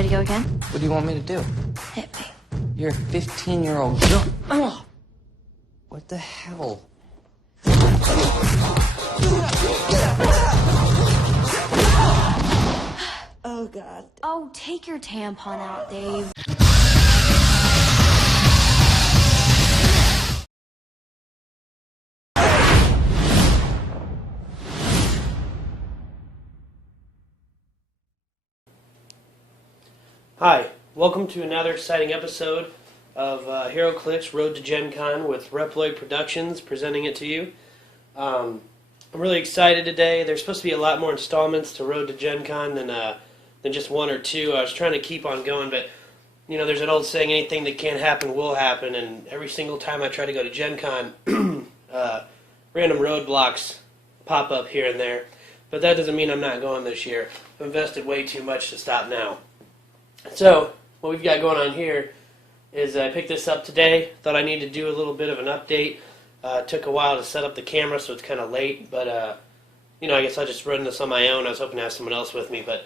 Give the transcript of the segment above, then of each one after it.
Ready to go again? What do you want me to do? Hit me. You're a 15-year-old girl. Oh! What the hell? Oh, God. Oh, take your tampon out, Dave. Hi, welcome to another exciting episode of Heroclix Road to Gencon with ReploidProductions presenting it to you. I'm really excited today. There's supposed to be a lot more installments to Road to Gencon than just one or two. I was trying to keep on going, but you know, there's an old saying, anything that can't happen will happen, and every single time I try to go to Gencon, random roadblocks pop up here and there. But that doesn't mean I'm not going this year. I've invested way too much to stop now. So, what we've got going on here is I picked this up today. Thought I needed to do a little bit of an update. It took a while to set up the camera, so it's kind of late. But, you know, I guess I'll just run this on my own. I was hoping to have someone else with me. But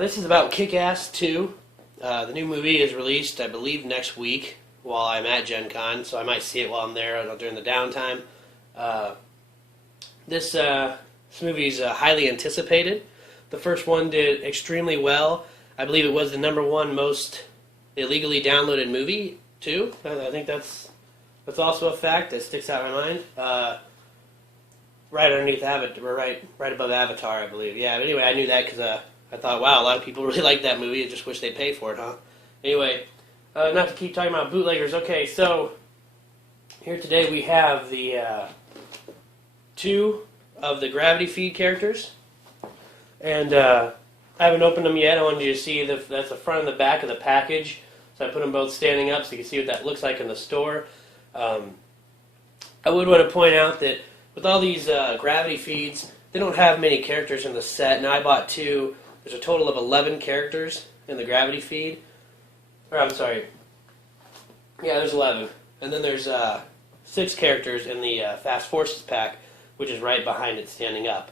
this is about Kick-Ass 2. The new movie is released, I believe, next week while I'm at Gen Con. So I might see it while I'm there during the downtime. This movie is highly anticipated. The first one did extremely well. I believe it was the #1 most illegally downloaded movie, too. I think that's also a fact that sticks out in my mind. Right underneath Avatar, right above Avatar, I believe. Yeah, but anyway, I knew that because I thought, wow, a lot of people really like that movie. I just wish they'd pay for it, huh? Anyway, not to keep talking about bootleggers. Okay, so here today we have the 2 of the Gravity Feed characters. And I haven't opened them yet. I wanted you to see that's the front and the back of the package. So I put them both standing up so you can see what that looks like in the store. I would want to point out that with all these Gravity Feeds, they don't have many characters in the set. Now I bought 2. There's a total of 11 characters in the Gravity Feed. Or I'm sorry. Yeah, there's 11. And then there's 6 characters in the Fast Forces pack, which is right behind it standing up.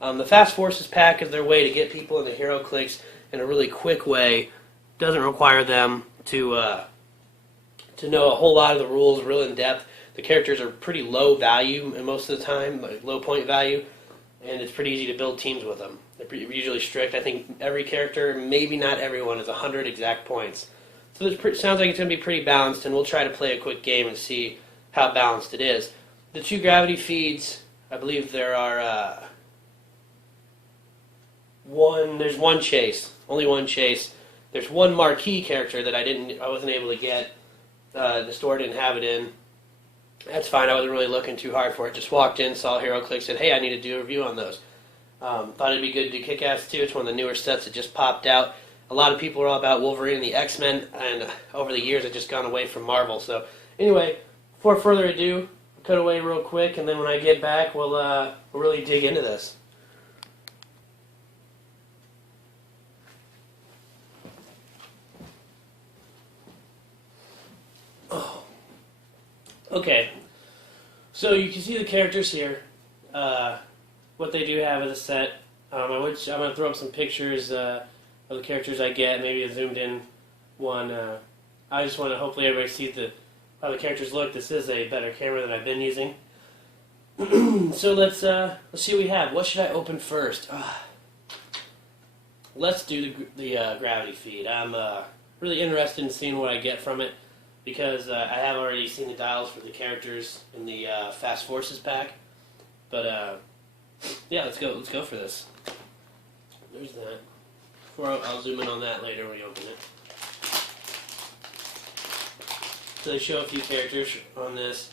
The Fast Forces pack is their way to get people into Heroclix in a really quick way. Doesn't require them to know a whole lot of the rules real in depth. The characters are pretty low value most of the time, like low point value, and it's pretty easy to build teams with them. They're usually strict. I think every character, maybe not everyone, is 100 exact points. So it sounds like it's going to be pretty balanced, and we'll try to play a quick game and see how balanced it is. The 2 Gravity Feeds, I believe there are... There's one chase, only one chase. There's one marquee character that I wasn't able to get. The store didn't have it in. That's fine. I wasn't really looking too hard for it. Just walked in, saw Heroclix, said, "Hey, I need to do a review on those." Thought it'd be good to do Kick-Ass 2. It's one of the newer sets that just popped out. A lot of people are all about Wolverine and the X-Men, and over the years, I've just gone away from Marvel. So anyway, before further ado, I'll cut away real quick, and then when I get back, we'll really dig into this. Okay, so you can see the characters here, what they do have in the set. I'm going to throw up some pictures of the characters I get, maybe a zoomed in one. I just want to hopefully everybody see how the characters look. This is a better camera than I've been using. So let's see what we have. What should I open first? Let's do the Gravity Feed. I'm really interested in seeing what I get from it, because I have already seen the dials for the characters in the Fast Forces pack. But yeah, let's go for this. There's that. I'll zoom in on that later when we open it. So they show a few characters on this.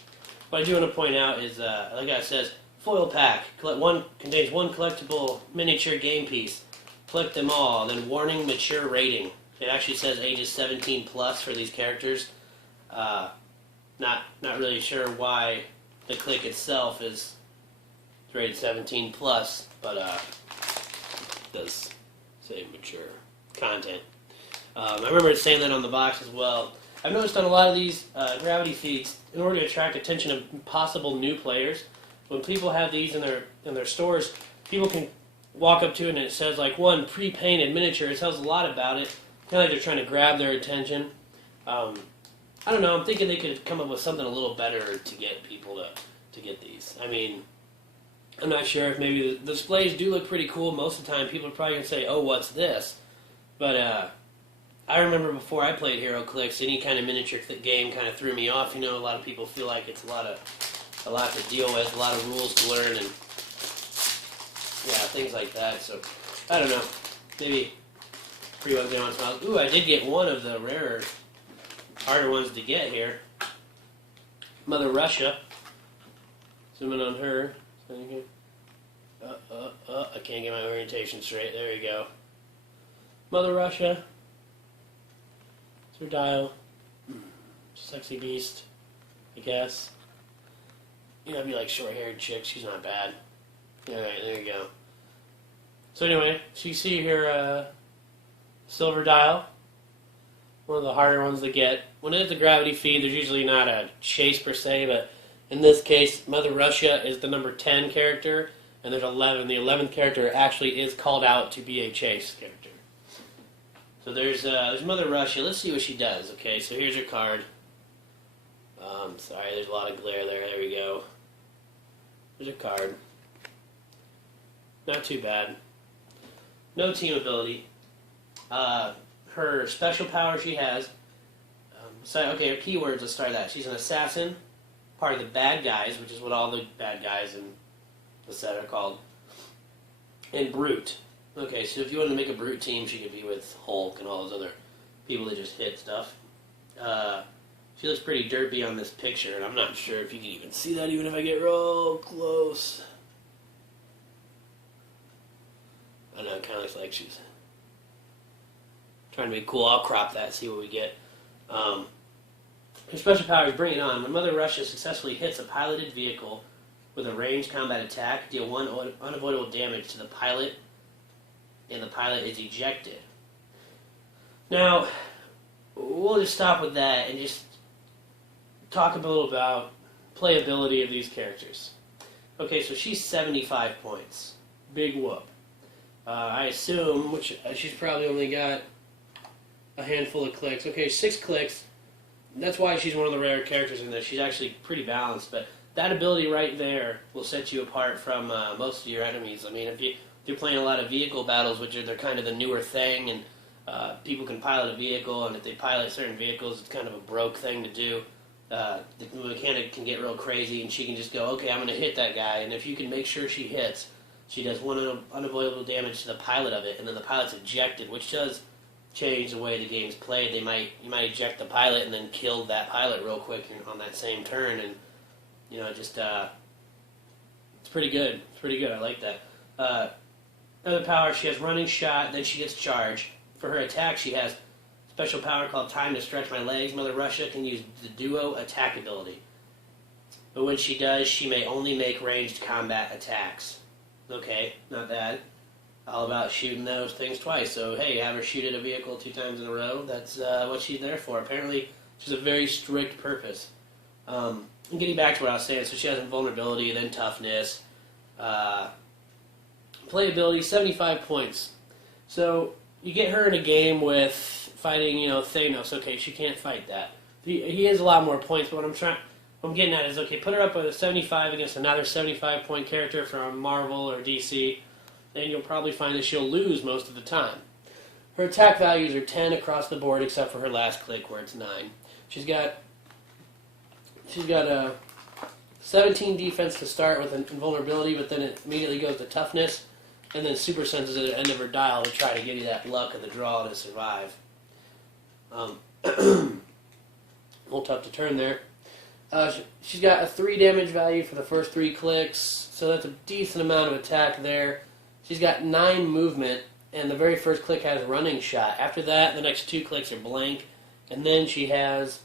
What I do want to point out is, like I says, foil pack. Contains one collectible miniature game piece. Collect them all. Then warning, mature rating. It actually says ages 17 plus for these characters. Not really sure why the click itself is rated 17 plus, but it does say mature content. I remember it saying that on the box as well. I've noticed on a lot of these Gravity Feeds, in order to attract attention of possible new players, when people have these in their stores, people can walk up to it and it says like one pre-painted miniature. It tells a lot about it. Kind of like they're trying to grab their attention. I don't know. I'm thinking they could come up with something a little better to get people to get these. I mean, I'm not sure if maybe the displays do look pretty cool. Most of the time, people are probably gonna say, "Oh, what's this?" But I remember before I played Heroclix, any kind of miniature game kind of threw me off. You know, a lot of people feel like it's a lot to deal with, a lot of rules to learn, and yeah, things like that. So I don't know. Maybe pretty well get on top. Ooh, I did get one of the rarer, harder ones to get here. Mother Russia. Zooming on her. I can't get my orientation straight. There you go. Mother Russia. It's her dial. Sexy beast, I guess. You know, I'd be like short-haired chick. She's not bad. Yeah, right, there you go. So anyway, so you see here, silver dial. One of the harder ones to get. When it's a gravity feed, there's usually not a chase per se, but in this case, Mother Russia is the number 10 character, and there's 11. The 11th character actually is called out to be a chase character. So there's Mother Russia. Let's see what she does. Okay, so here's her card. Sorry, there's a lot of glare there. There we go. There's her card. Not too bad. No team ability. Her special power she has. Okay, her keywords, let's start that. She's an assassin, part of the bad guys, which is what all the bad guys in the set are called. And brute. Okay, so if you wanted to make a brute team, she could be with Hulk and all those other people that just hit stuff. She looks pretty derpy on this picture, and I'm not sure if you can even see that, even if I get real close. I know, it kind of looks like she's trying to be cool. I'll crop that, see what we get. Her special power is Bring It On. When Mother Russia successfully hits a piloted vehicle with a ranged combat attack, deal 1 unavoidable damage to the pilot, and the pilot is ejected. Now, we'll just stop with that and just talk a little about playability of these characters. Okay, so she's 75 points. Big whoop. I assume, which she's probably only got a handful of clicks. Okay, 6 clicks. That's why she's one of the rare characters in this. She's actually pretty balanced, but that ability right there will set you apart from most of your enemies. I mean, if you're playing a lot of vehicle battles, which they're kind of the newer thing, and people can pilot a vehicle, and if they pilot certain vehicles, it's kind of a broke thing to do. The mechanic can get real crazy, and she can just go, okay, I'm going to hit that guy, and if you can make sure she hits, she does 1 unavoidable damage to the pilot of it, and then the pilot's ejected, which does change the way the game's played. You might eject the pilot and then kill that pilot real quick on that same turn, and you know, just it's pretty good. It's pretty good. I like that. Other power, she has running shot, then she gets charge. For her attack, she has special power called Time to Stretch My Legs. Mother Russia can use the duo attack ability, but when she does, she may only make ranged combat attacks. Okay, not bad. All about shooting those things twice. So, hey, have her shoot at a vehicle 2 times in a row. That's what she's there for. Apparently, she's a very strict purpose. And getting back to what I was saying, so she has invulnerability, then toughness. Playability, 75 points. So, you get her in a game with fighting, you know, Thanos. Okay, she can't fight that. He has a lot more points, but what I'm getting at is, okay, put her up with a 75 against another 75-point character from Marvel or DC, then you'll probably find that she'll lose most of the time. Her attack values are 10 across the board, except for her last click where it's 9. She's got a 17 defense to start with invulnerability, but then it immediately goes to toughness, and then super senses at the end of her dial to try to give you that luck of the draw to survive. A little tough to turn there. She's got a 3 damage value for the first 3 clicks, so that's a decent amount of attack there. She's got 9 movement, and the very first click has running shot. After that, the next 2 clicks are blank, and then she has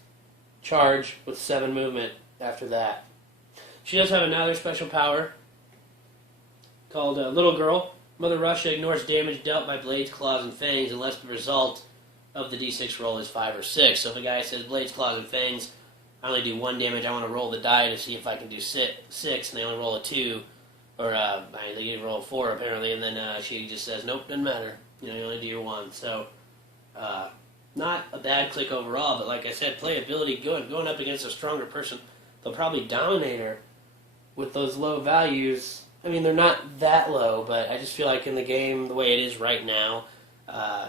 charge with 7 movement after that. She does have another special power called Little Girl. Mother Russia ignores damage dealt by blades, claws, and fangs unless the result of the d6 roll is 5 or 6. So if a guy says blades, claws, and fangs, I only do 1 damage, I want to roll the die to see if I can do 6, and they only roll a 2. Or they roll a 4 apparently, and then she just says, nope, doesn't matter. You know, you only do your 1. So Not a bad click overall, but like I said, playability, going up against a stronger person, they'll probably dominate her with those low values. I mean, they're not that low, but I just feel like in the game, the way it is right now,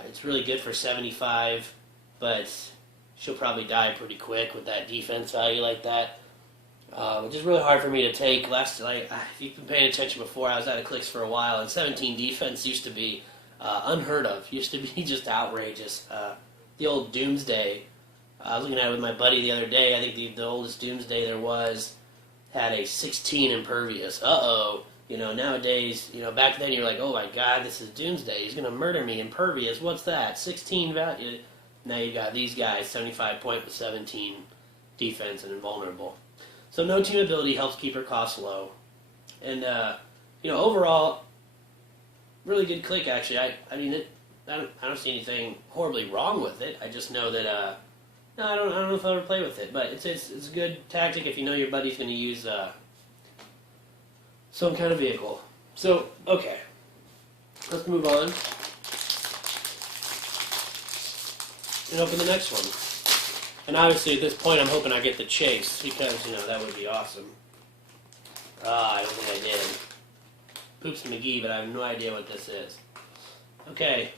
it's really good for 75, but she'll probably die pretty quick with that defense value like that. Which is really hard for me to take. If you've been paying attention before, I was out of clicks for a while, and 17 defense used to be unheard of. Used to be just outrageous. The old Doomsday. I was looking at it with my buddy the other day. I think the oldest Doomsday there was had a 16 impervious. Uh-oh. Nowadays, back then you're like, oh my god, this is Doomsday. He's going to murder me. Impervious. What's that? 16 value. Now you've got these guys, 75 point with 17 defense and invulnerable. So no team ability helps keep her costs low. And, overall, really good click, actually. I don't see anything horribly wrong with it. I just know that, I don't know if I'll ever play with it. But it's a good tactic if you know your buddy's going to use some kind of vehicle. So, okay. Let's move on. And open the next one. And obviously at this point I'm hoping I get the chase, because, that would be awesome. I don't think I did. Poops McGee, but I have no idea what this is. Okay.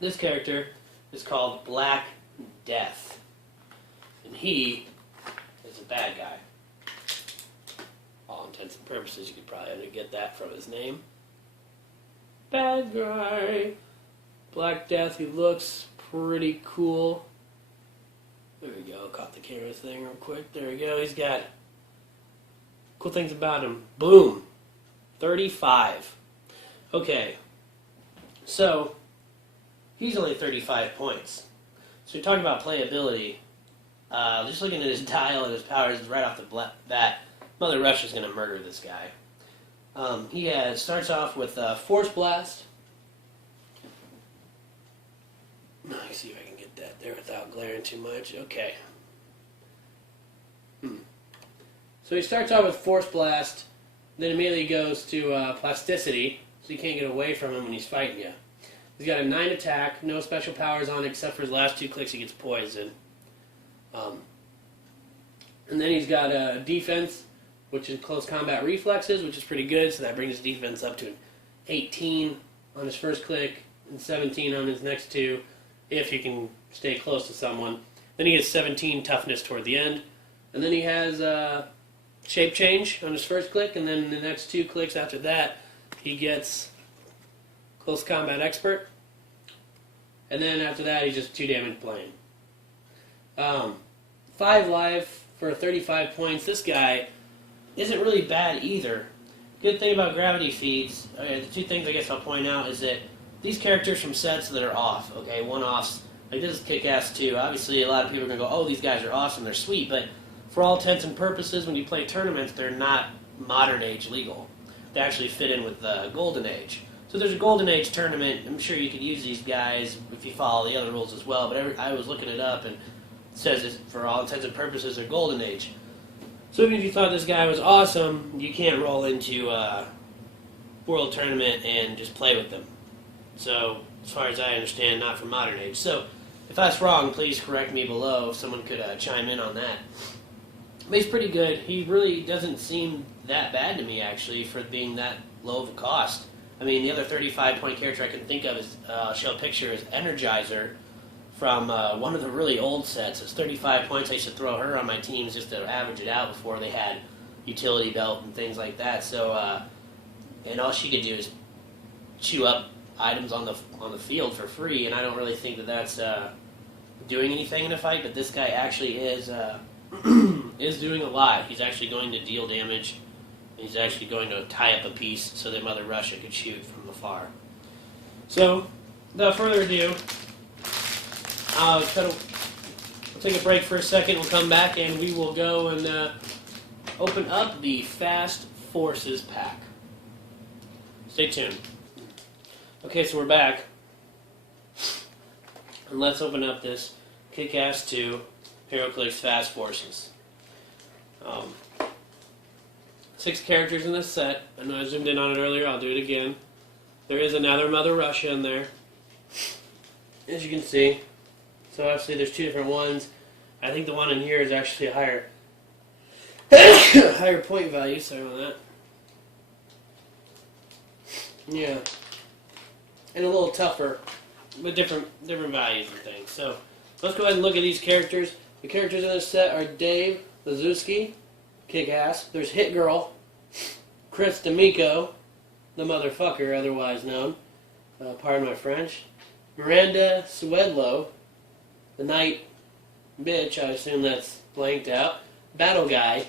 This character is called Black Death. And he is a bad guy. All intents and purposes, you could probably get that from his name. Bad guy. Black Death, he looks pretty cool. There we go, caught the camera thing real quick. There we go, he's got cool things about him. Boom! 35. Okay, so he's only 35 points. So you're talking about playability. Just looking at his dial and his powers right off the bat, Mother Russia's going to murder this guy. He starts off with Force Blast. Let me see if I can get that there without glaring too much. Okay. So he starts off with Force Blast, then immediately goes to Plasticity, so you can't get away from him when he's fighting you. He's got a 9 attack, no special powers on it except for his last 2 clicks he gets poisoned. And then he's got a defense, which is close combat reflexes, which is pretty good, so that brings his defense up to an 18 on his first click and 17 on his next 2, if you can stay close to someone. Then he gets 17 toughness toward the end. And then he has shape change on his first click, and then the next 2 clicks after that, he gets close combat expert. And then after that, he's just 2 damage plain. 5 life for 35 points. This guy isn't really bad either. Good thing about gravity feeds, the 2 things I guess I'll point out is that these characters from sets that are off, okay, one-offs, like this is Kick-Ass 2. Obviously, a lot of people are going to go, oh, these guys are awesome, they're sweet, but for all intents and purposes, when you play tournaments, they're not modern age legal. They actually fit in with the Golden Age. So there's a Golden Age tournament. I'm sure you could use these guys if you follow the other rules as well, but I was looking it up, and it says it's, for all intents and purposes, they're Golden Age. So even if you thought this guy was awesome, you can't roll into a World Tournament and just play with them. So, as far as I understand, not for modern age. So, if that's wrong, please correct me below if someone could chime in on that. But he's pretty good. He really doesn't seem that bad to me, actually, for being that low of a cost. I mean, the other 35-point character I can think of is, I'll show a picture, is Energizer from one of the really old sets. It's 35 points. I used to throw her on my teams just to average it out before they had utility belt and things like that. So, and all she could do is chew up items on the field for free, and I don't really think that that's doing anything in a fight. But this guy actually is is doing a lot. He's actually going to deal damage. He's actually going to tie up a piece so that Mother Russia could shoot from afar. So, without further ado, we'll take a break for a second. We'll come back and we will go and open up the Fast Forces pack. Stay tuned. Okay, so we're back. And let's open up this Kick-Ass 2 Heroclix Fast Forces. 6 characters in this set. I know I zoomed in on it earlier. I'll do it again. There is another Mother Russia in there. as you can see. So obviously there's two different ones. I think the one in here is actually a higher higher point value. Sorry about that. Yeah, and a little tougher, with different values and things. So let's go ahead and look at these characters. The characters in this set are Dave Lazuski, kick-ass. There's Hit Girl, Chris D'Amico, the motherfucker, otherwise known. Pardon my French. Miranda Suedlo, the Night Bitch, I assume that's blanked out. Battle Guy,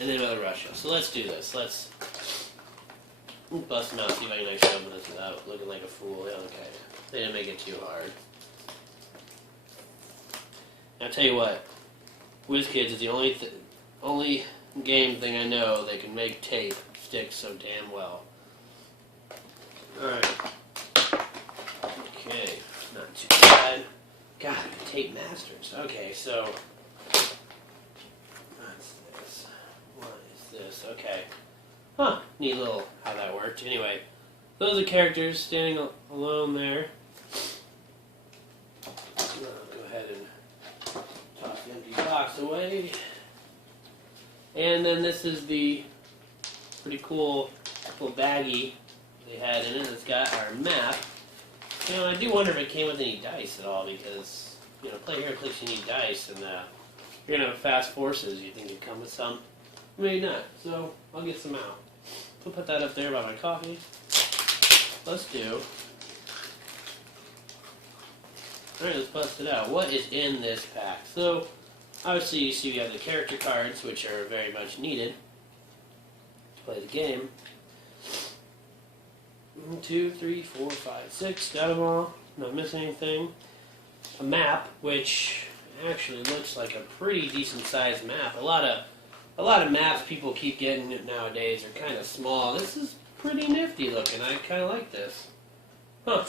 and then Mother Russia. So let's do this. Let's bust them out, see if I can actually open this without looking like a fool. Yeah, okay. They didn't make it too hard. I'll tell you what, WizKids is the only game thing I know that can make tape stick so damn well. Alright. Okay, not too bad. God, tape masters. Okay, so what's this? What is this? Okay. Huh, neat little how that worked. Anyway, those are characters standing alone there. Go ahead and toss the empty box away. And then this is the pretty cool little baggie they had in it. It's got our map. You know, I do wonder if it came with any dice at all, because, you know, play Heroclix, you need dice, and you're going to have fast forces. You think it'd come with some? Maybe not. So, I'll get some out. I'll put that up there by my coffee. Let's do. Alright, let's bust it out. What is in this pack? So, obviously you see we have the character cards, which are very much needed to play the game. 1, 2, 3, 4, 5, 6. Got them all. Not missing anything. A map, which actually looks like a pretty decent sized map. A lot of maps people keep getting nowadays are kind of small. This is pretty nifty looking. I kind of like this. Huh.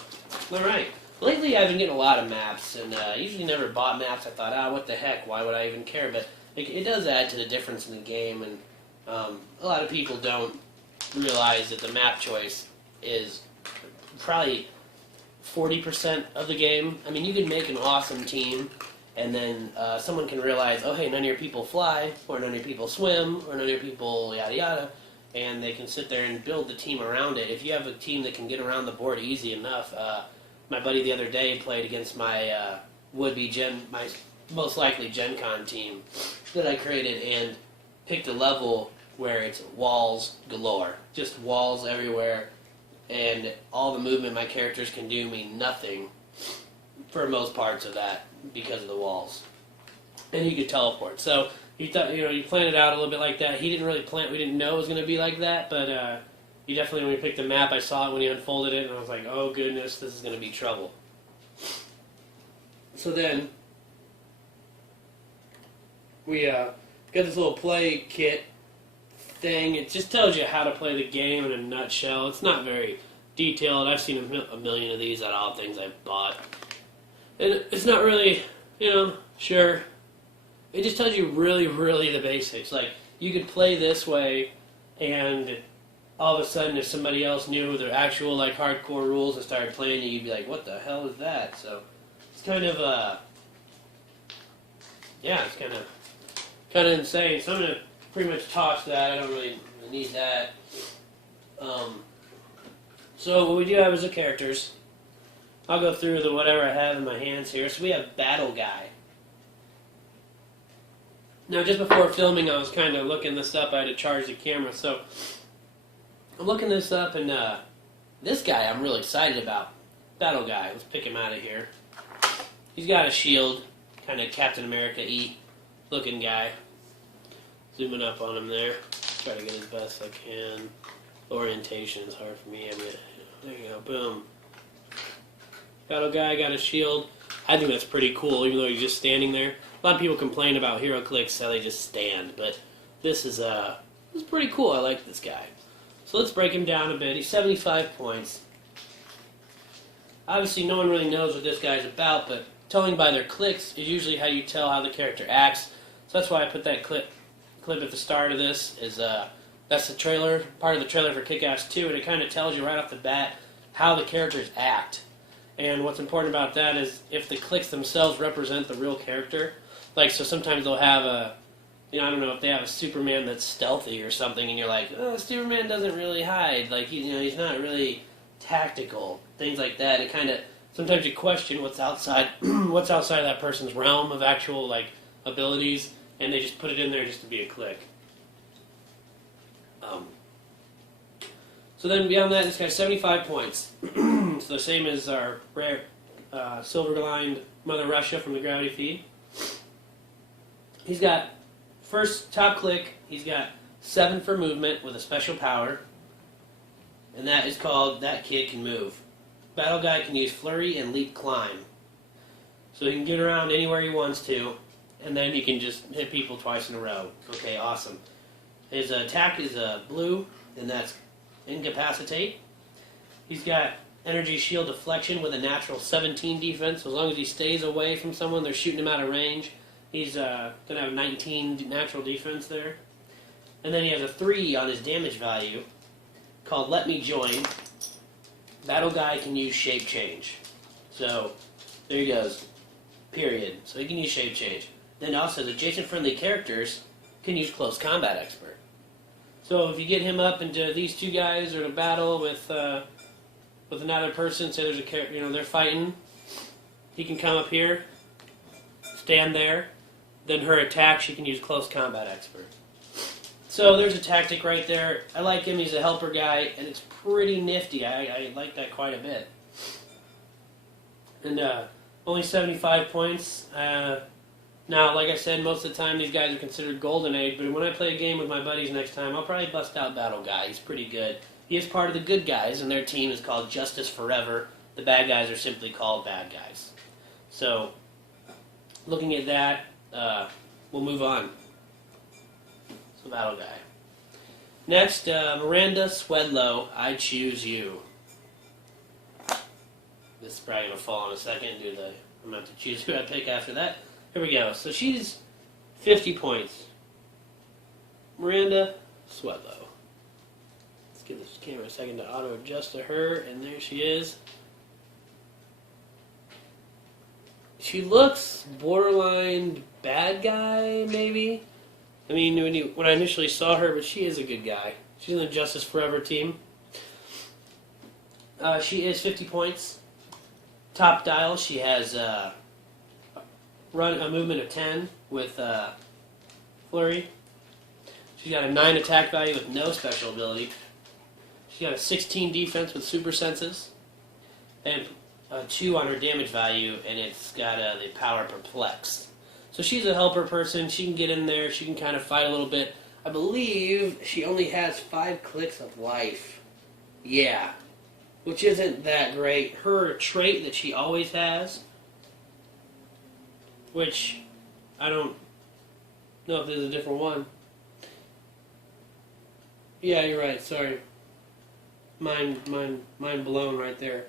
Alright. Lately I've been getting a lot of maps, and usually never bought maps. I thought, what the heck, why would I even care? But it does add to the difference in the game, and a lot of people don't realize that the map choice is probably 40% of the game. I mean, you can make an awesome team, and then someone can realize, oh, hey, none of your people fly, or none of your people swim, or none of your people yada yada, and they can sit there and build the team around it. If you have a team that can get around the board easy enough, my buddy the other day played against my my most likely Gencon team that I created, and picked a level where it's walls galore, just walls everywhere, and all the movement my characters can do mean nothing for most parts of that because of the walls. And he could teleport. So you thought, you planned it out a little bit like that. He didn't really plan. We didn't know it was going to be like that, but you definitely, when we picked the map, I saw it when he unfolded it, and I was like, oh goodness, this is going to be trouble. So then we got this little play kit thing. It just tells you how to play the game in a nutshell. It's not very detailed. I've seen a million of these out of all things I've bought. And it's not really, sure. It just tells you really, really the basics. Like, you could play this way, and all of a sudden, if somebody else knew the actual, hardcore rules and started playing it, you'd be like, what the hell is that? So, it's kind of, it's kind of insane. So I'm going to pretty much toss that. I don't really need that. So what we do have is the characters. I'll go through the whatever I have in my hands here. So we have Battle Guy. Now, just before filming, I was kind of looking this up. I had to charge the camera. So I'm looking this up, and this guy I'm really excited about. Battle Guy. Let's pick him out of here. He's got a shield. Kind of Captain America-y looking guy. Zooming up on him there. Try to get as best I can. Orientation is hard for me. There you go. Boom. Battle Guy got a shield. I think that's pretty cool, even though he's just standing there. A lot of people complain about Heroclix, how they just stand, but this is pretty cool. I like this guy. So let's break him down a bit. He's 75 points. Obviously, no one really knows what this guy's about, but telling by their clicks is usually how you tell how the character acts. So that's why I put that clip at the start of this. That's the trailer, part of the trailer for Kick-Ass 2, and it kind of tells you right off the bat how the characters act. And what's important about that is if the clicks themselves represent the real character. Like, so sometimes they'll have a, I don't know, if they have a Superman that's stealthy or something, and you're like, oh, Superman doesn't really hide. Like, he's not really tactical. Things like that. It kind of, sometimes you question what's outside, what's outside of that person's realm of actual, like, abilities, and they just put it in there just to be a click. So then beyond that, this guy's 75 points. So the same as our rare silver-lined Mother Russia from the Gravity Feed. He's got, first top click, he's got 7 for movement with a special power. And that is called That Kid Can Move. Battle Guy can use Flurry and Leap Climb. So he can get around anywhere he wants to, and then he can just hit people twice in a row. Okay, awesome. His attack is blue, and that's Incapacitate. He's got Energy Shield Deflection with a natural 17 defense. So as long as he stays away from someone, they're shooting him out of range. He's going to have 19 natural defense there. And then he has a 3 on his damage value called Let Me Join. Battle Guy can use Shape Change. So there he goes. Period. So he can use Shape Change. Then also, adjacent friendly characters can use Close Combat Expert. So if you get him up into these two guys or in a battle with another person, say there's a character, they're fighting, he can come up here, stand there, then her attack, she can use Close Combat Expert. So there's a tactic right there. I like him, he's a helper guy, and it's pretty nifty. I like that quite a bit. And only 75 points. Now, like I said, most of the time these guys are considered Golden Age, but when I play a game with my buddies next time, I'll probably bust out Battle Guy. He's pretty good. He is part of the good guys, and their team is called Justice Forever. The bad guys are simply called bad guys. So, looking at that, we'll move on. So, Battle Guy. Next, Miranda Swedlow, I Choose You. This is probably going to fall in a second. I'm going to have to choose who I pick after that. Here we go. So she's 50 points. Miranda Swedlow. Let's give this camera a second to auto-adjust to her, and there she is. She looks borderline bad guy, maybe. I mean, when I initially saw her, but she is a good guy. She's in the Justice Forever team. She is 50 points. Top dial, she has a movement of 10 with Flurry. She's got a 9 attack value with no special ability. She's got a 16 defense with super senses. And a 2 on her damage value, and it's got the power Perplex. So she's a helper person. She can get in there. She can kind of fight a little bit. I believe she only has 5 clicks of life. Yeah. Which isn't that great. Her trait that she always has, which I don't know if there's a different one. Yeah, you're right. Sorry. Mind blown right there.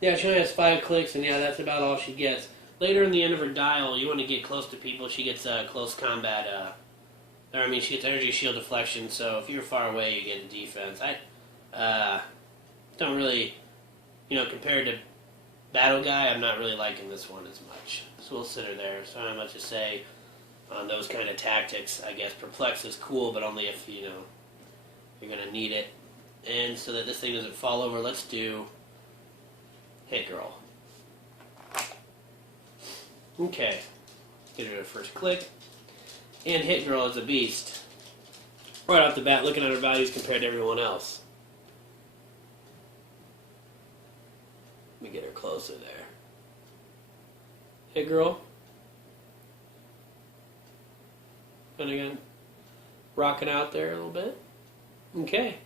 Yeah, she only has 5 clicks, and yeah, that's about all she gets. Later in the end of her dial, you want to get close to people. She gets close combat. She gets energy shield deflection. So if you're far away, you get a defense. I don't really, compared to Battle Guy, I'm not really liking this one as much. So we'll sit her there. So I don't have much to say on those kind of tactics. I guess Perplex is cool, but only if, you're going to need it. And so that this thing doesn't fall over, let's do Hit Girl. Okay. Get her to first click. And Hit Girl is a beast. Right off the bat, looking at her values compared to everyone else. Let me get her closer there. Hit Girl. And again, rocking out there a little bit. Okay.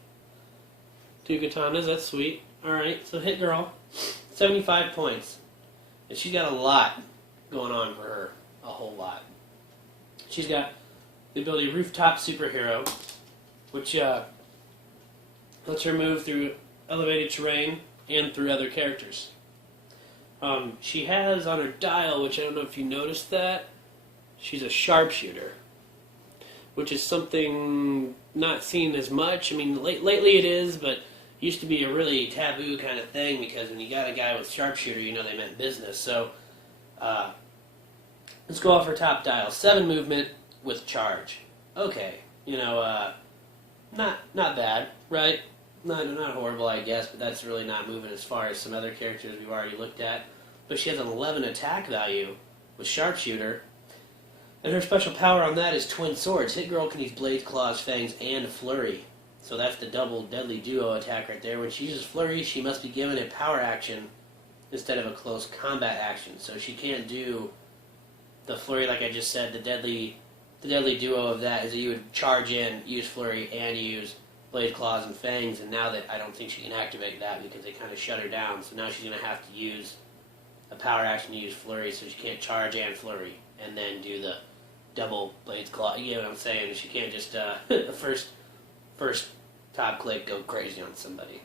2 katanas, that's sweet. Alright, so Hit Girl, 75 points. And she's got a lot going on for her. A whole lot. She's got the ability Rooftop Superhero, which lets her move through elevated terrain and through other characters. She has on her dial, which I don't know if you noticed that, she's a sharpshooter, which is something not seen as much. I mean, lately it is, but used to be a really taboo kind of thing because when you got a guy with sharpshooter, you know they meant business. So let's go off her top dial. 7 movement with charge. Okay, not bad, right? Not horrible, I guess, but that's really not moving as far as some other characters we've already looked at. But she has an 11 attack value with sharpshooter, and her special power on that is twin swords. Hit girl can use blades, claws, fangs, and flurry. So that's the double deadly duo attack right there. When she uses flurry, she must be given a power action instead of a close combat action. So she can't do the flurry like I just said. The deadly duo of that is that you would charge in, use flurry, and use blade, claws, and fangs. And now that I don't think she can activate that because they kind of shut her down. So now she's going to have to use a power action to use flurry, so she can't charge and flurry and then do the double blades, claw. You know what I'm saying? She can't just the first top click go crazy on somebody.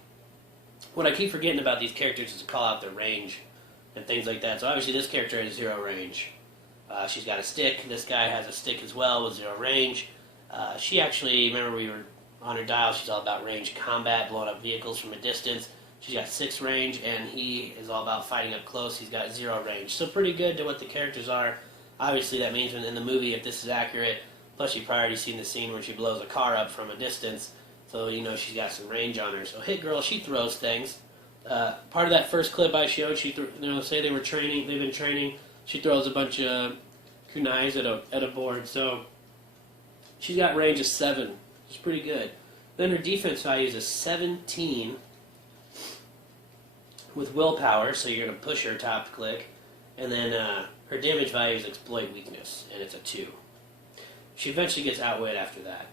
What I keep forgetting about these characters is to call out their range and things like that. So obviously this character has 0 range. She's got a stick. This guy has a stick as well with 0 range. She actually, remember we were on her dial, she's all about range combat, blowing up vehicles from a distance. She's got 6 range, and he is all about fighting up close. He's got 0 range. So pretty good to what the characters are. Obviously that means in the movie, if this is accurate, plus you've already seen the scene where she blows a car up from a distance, so you know she's got some range on her. So Hit Girl, she throws things. Part of that first clip I showed, say they've been training, she throws a bunch of kunais at a board. So she's got range of 7. It's pretty good. Then her defense value is a 17 with willpower, so you're going to push her top click. And then her damage value is exploit weakness, and it's a 2. She eventually gets outwit after that.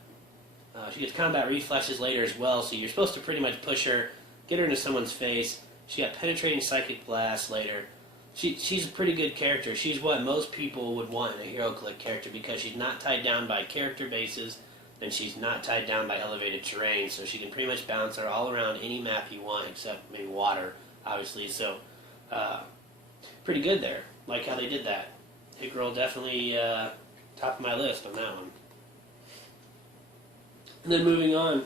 She gets combat reflexes later as well, so you're supposed to pretty much push her, get her into someone's face. She got penetrating psychic blast later. She's a pretty good character. She's what most people would want in a Heroclix character because she's not tied down by character bases, and she's not tied down by elevated terrain, so she can pretty much bounce her all around any map you want except maybe water, obviously. So pretty good there. Like how they did that. Hit Girl definitely top of my list on that one. And then moving on.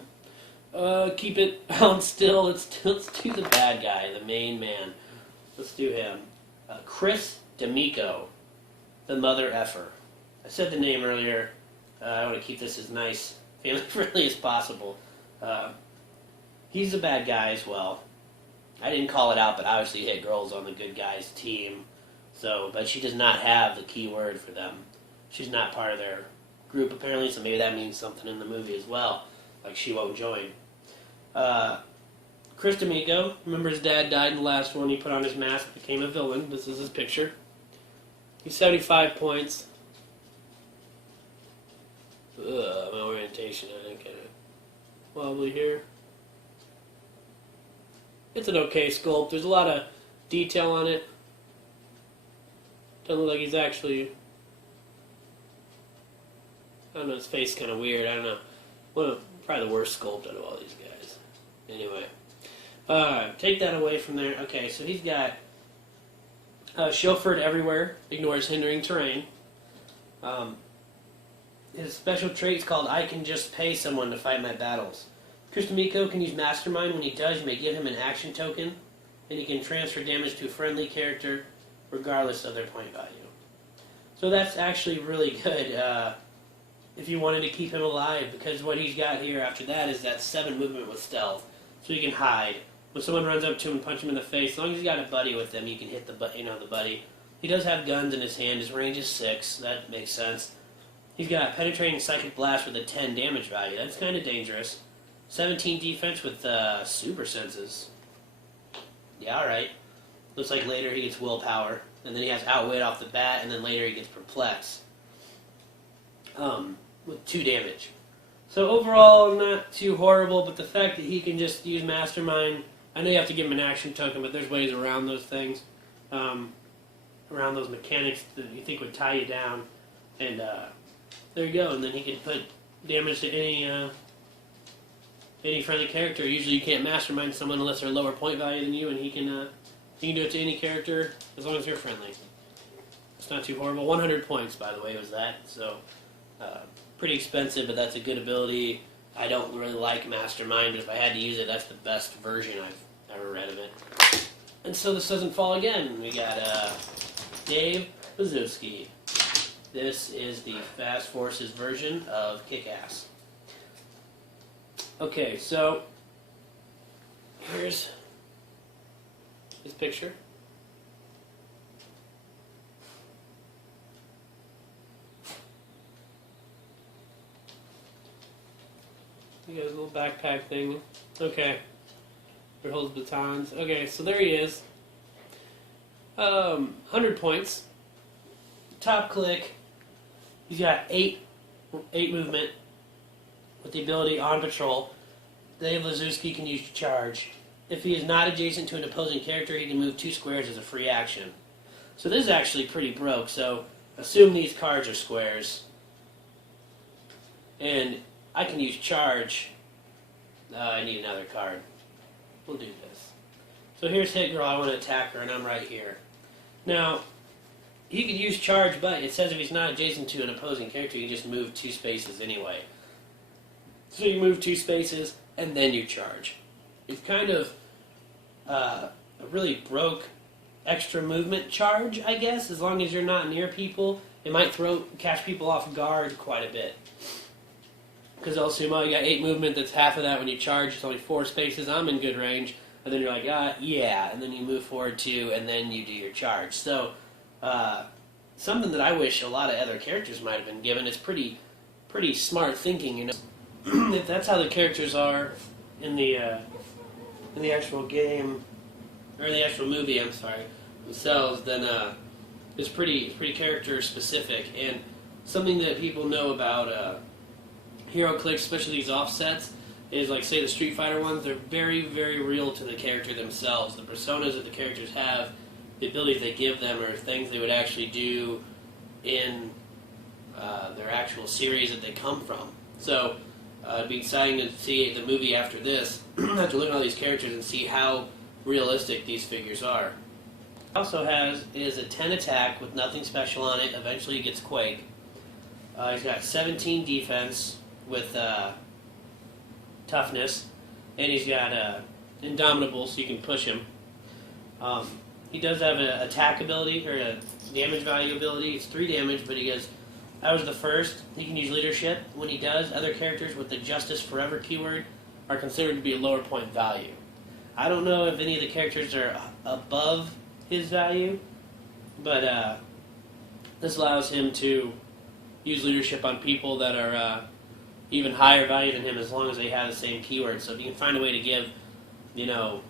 Keep it on still. Let's do the bad guy, the main man. Let's do him. Chris D'Amico, the mother effer. I said the name earlier. I want to keep this as nice, family-friendly as possible. He's a bad guy as well. I didn't call it out, but obviously Hit Girl's on the good guys team. But she does not have the key word for them. She's not part of their group apparently, so maybe that means something in the movie as well. Like she won't join. Chris D'Amico, remember his dad died in the last one. He put on his mask, became a villain. This is his picture. He's 75 points. My orientation, I didn't get it. Wobbly here. It's an okay sculpt. There's a lot of detail on it. Doesn't look like he's actually... I don't know, his face is kind of weird. I don't know. Probably the worst sculpt out of all these guys. Anyway. Take that away from there. Okay, so he's got chauffeured everywhere. Ignores hindering terrain. His special trait's called I can just pay someone to fight my battles. Chris D'Amico can use Mastermind. When he does, you may give him an action token, and he can transfer damage to a friendly character regardless of their point value. So that's actually really good if you wanted to keep him alive, because what he's got here after that is that 7 movement with stealth, so he can hide. When someone runs up to him and punch him in the face, as long as he's got a buddy with him, you can hit the buddy. He does have guns in his hand. His range is 6. That makes sense. He's got penetrating psychic blast with a 10 damage value. That's kind of dangerous. 17 defense with super senses. Yeah, alright. Looks like later he gets willpower. And then he has outwit off the bat, and then later he gets perplex. With 2 damage. So overall, not too horrible, but the fact that he can just use Mastermind, I know you have to give him an action token, but there's ways around those things. Around those mechanics that you think would tie you down. And there you go, and then he can put damage to any friendly character. Usually you can't Mastermind someone unless they're lower point value than you, and he can do it to any character as long as you're friendly. It's not too horrible. 100 points, by the way, was that. So pretty expensive, but that's a good ability. I don't really like Mastermind, but if I had to use it, that's the best version I've ever read of it. And so this doesn't fall again. We got Dave Bazowski. This is the Fast Forces version of Kick-Ass. Okay, so here's his picture. He got his little backpack thing. Okay. He holds batons. Okay, so there he is. 100 points. Top click. He's got 8 movement with the ability on patrol. Dave Lazowski can use charge. If he is not adjacent to an opposing character, he can move 2 squares as a free action. So this is actually pretty broke. So assume these cards are squares. And I can use charge. I need another card. We'll do this. So here's Hit Girl. I want to attack her, and I'm right here. Now, he could use charge, but it says if he's not adjacent to an opposing character, you just move 2 spaces anyway. So you move 2 spaces, and then you charge. It's kind of a really broke extra movement charge, I guess. As long as you're not near people, it might catch people off guard quite a bit. Because they'll assume, oh, you got 8 movement, that's half of that when you charge, it's only 4 spaces, I'm in good range. And then you're like, yeah, and then you move forward 2, and then you do your charge. So, something that I wish a lot of other characters might have been given. It's pretty smart thinking, you know. If that's how the characters are in the actual game, or in the actual movie, I'm sorry, themselves, then it's pretty character specific. And something that people know about Heroclix, especially these offsets, is like, say, the Street Fighter ones, they're very, very real to the character themselves. The personas that the characters have, the abilities they give them, are things they would actually do in their actual series that they come from. So it'd be exciting to see the movie after this, have to look at all these characters and see how realistic these figures are. Also is a 10 attack with nothing special on it. Eventually he gets Quake. He's got 17 defense with toughness, and he's got Indomitable, so you can push him. He does have an attack ability, or a damage value ability. It's 3 damage, but he goes, I was the first. He can use leadership. When he does, other characters with the Justice Forever keyword are considered to be a lower point value. I don't know if any of the characters are above his value, but this allows him to use leadership on people that are even higher value than him, as long as they have the same keyword. So if you can find a way to give, you know,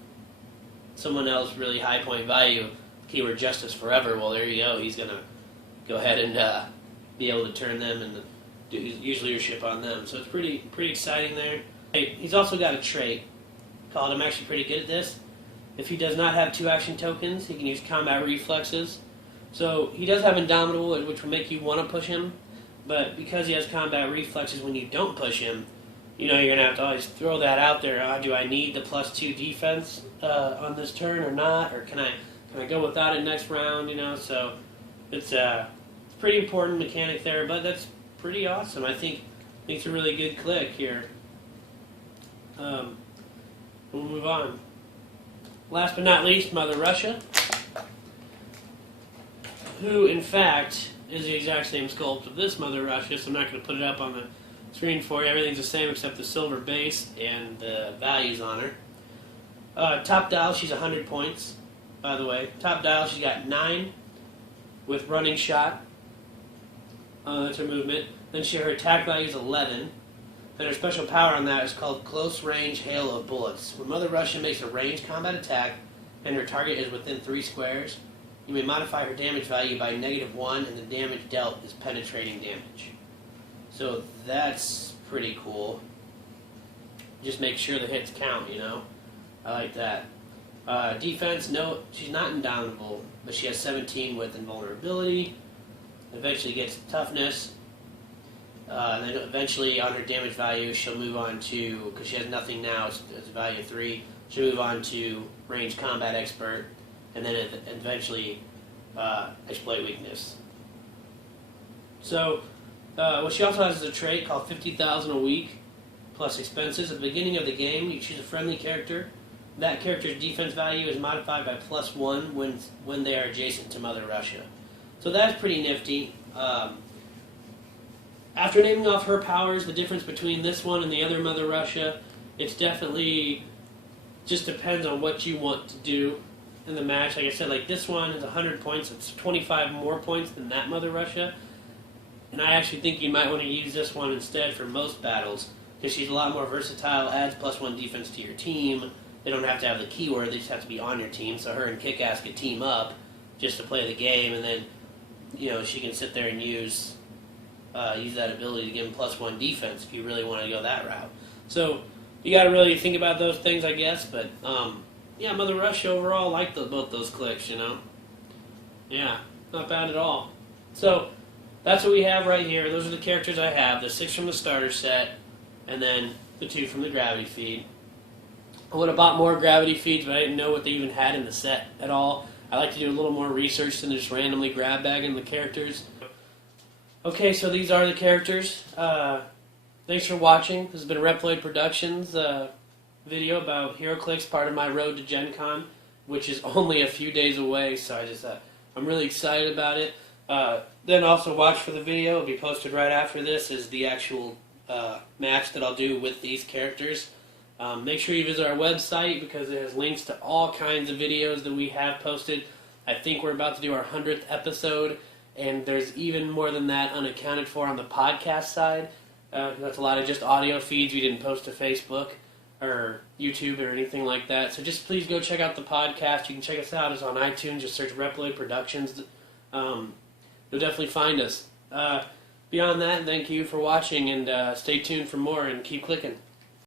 someone else really high point value keyword Justice Forever, well, there you go. He's going to go ahead and be able to turn them and use leadership on them. So it's pretty exciting there. He's also got a trait called, I'm actually pretty good at this. If he does not have 2 action tokens, he can use combat reflexes. So he does have Indomitable, which will make you want to push him. But because he has combat reflexes, when you don't push him, you know, you're going to have to always throw that out there. Do I need the +2 defense on this turn or not? Or can I go without it next round, you know? So it's a pretty important mechanic there, but that's pretty awesome. I think it's a really good click here. We'll move on. Last but not least, Mother Russia, who, in fact, is the exact same sculpt of this Mother Russia, so I'm not going to put it up on the screen for you. Everything's the same except the silver base and the values on her. Top dial, she's 100 points, by the way. Top dial, she's got 9 with running shot. That's her movement. Then her attack value is 11. Then her special power on that is called Close Range Hail of Bullets. When Mother Russia makes a ranged combat attack and her target is within 3 squares, you may modify her damage value by -1, and the damage dealt is penetrating damage. So that's pretty cool. Just make sure the hits count, you know? I like that. Defense, no, she's not Indomitable, but she has 17 with invulnerability. Eventually gets toughness. And then eventually on her damage value, she'll move on to, because she has nothing now, it's a value of 3, she'll move on to Ranged Combat Expert, and then eventually Exploit Weakness. So, what she also has is a trait called 50,000 a week. plus expenses. At the beginning of the game, you choose a friendly character. That character's defense value is modified by +1 when they are adjacent to Mother Russia. So that's pretty nifty. After naming off her powers, the difference between this one and the other Mother Russia, it's definitely just depends on what you want to do in the match. Like I said, like this one is 100 points. It's 25 more points than that Mother Russia. And I actually think you might want to use this one instead for most battles, because she's a lot more versatile, adds +1 defense to your team. They don't have to have the keyword, they just have to be on your team. So her and Kick-Ass could team up just to play the game, and then, you know, she can sit there and use that ability to give him +1 defense if you really want to go that route. So you got to really think about those things, I guess. But yeah, Mother Russia overall, liked both those clicks, you know. Yeah, not bad at all. So that's what we have right here. Those are the characters I have. The 6 from the starter set, and then the 2 from the gravity feed. I would have bought more gravity feeds, but I didn't know what they even had in the set at all. I like to do a little more research than just randomly grab bagging the characters. Okay, so these are the characters. Thanks for watching. This has been a Reploid Productions video about Heroclix, part of my road to Gencon, which is only a few days away, so I'm really excited about it. Then also watch for the video. It'll be posted right after this is the actual match that I'll do with these characters. Make sure you visit our website because it has links to all kinds of videos that we have posted. I think we're about to do our 100th episode, and there's even more than that unaccounted for on the podcast side. That's a lot of just audio feeds we didn't post to Facebook or YouTube or anything like that. So just please go check out the podcast. You can check us out. It's on iTunes. Just search Reploid Productions. You'll definitely find us. Beyond that, thank you for watching, and stay tuned for more and keep clicking.